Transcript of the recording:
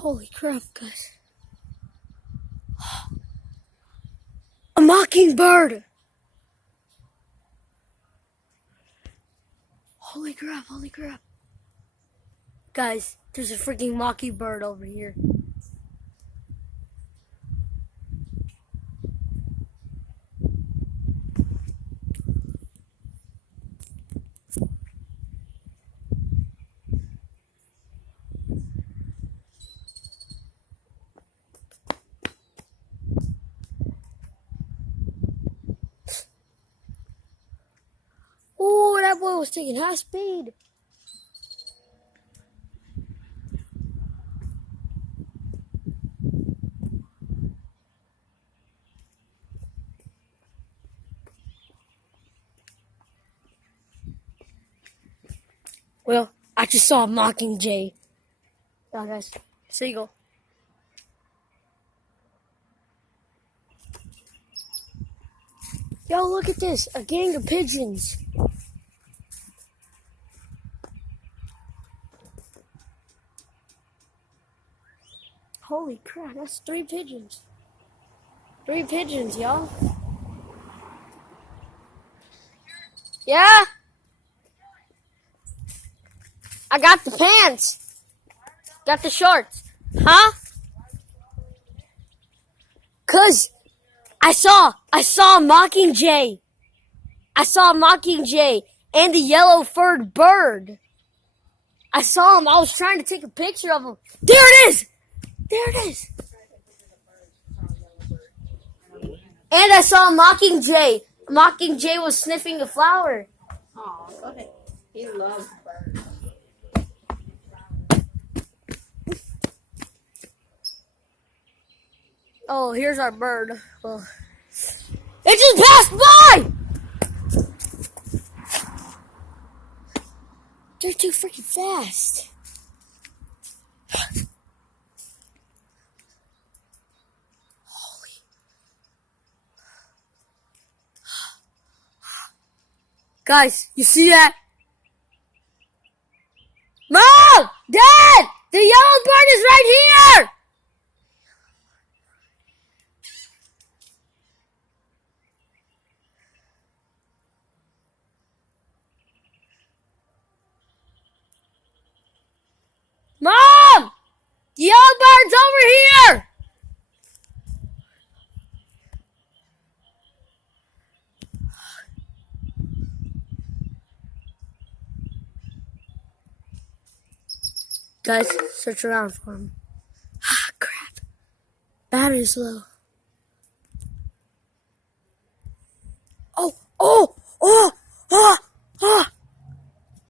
Holy crap, guys. A mockingbird! Holy crap, holy crap. Guys, there's a freaking mockingbird over here. Oh, that boy was taking half speed. Well, I just saw a mockingjay. Yeah, guys, seagull. Yo, look at this, a gang of pigeons. Holy crap, that's 3 pigeons. 3 pigeons, y'all. Yeah? I got the pants. Got the shorts. Huh? Cause I saw a mockingjay. I saw a mockingjay and a yellow-furred bird. I saw him. I was trying to take a picture of him. There it is! There it is! And I saw a mockingjay. A mockingjay was sniffing a flower. Oh, go ahead. He loves birds. Oh, here's our bird. Well, it just passed by! They're too freaking fast. Holy. Guys, you see that? Mom! Dad! The yellow bird is right here! Mom! The yellow bird's over here! Guys, search around for him. Ah, crap. Battery's low.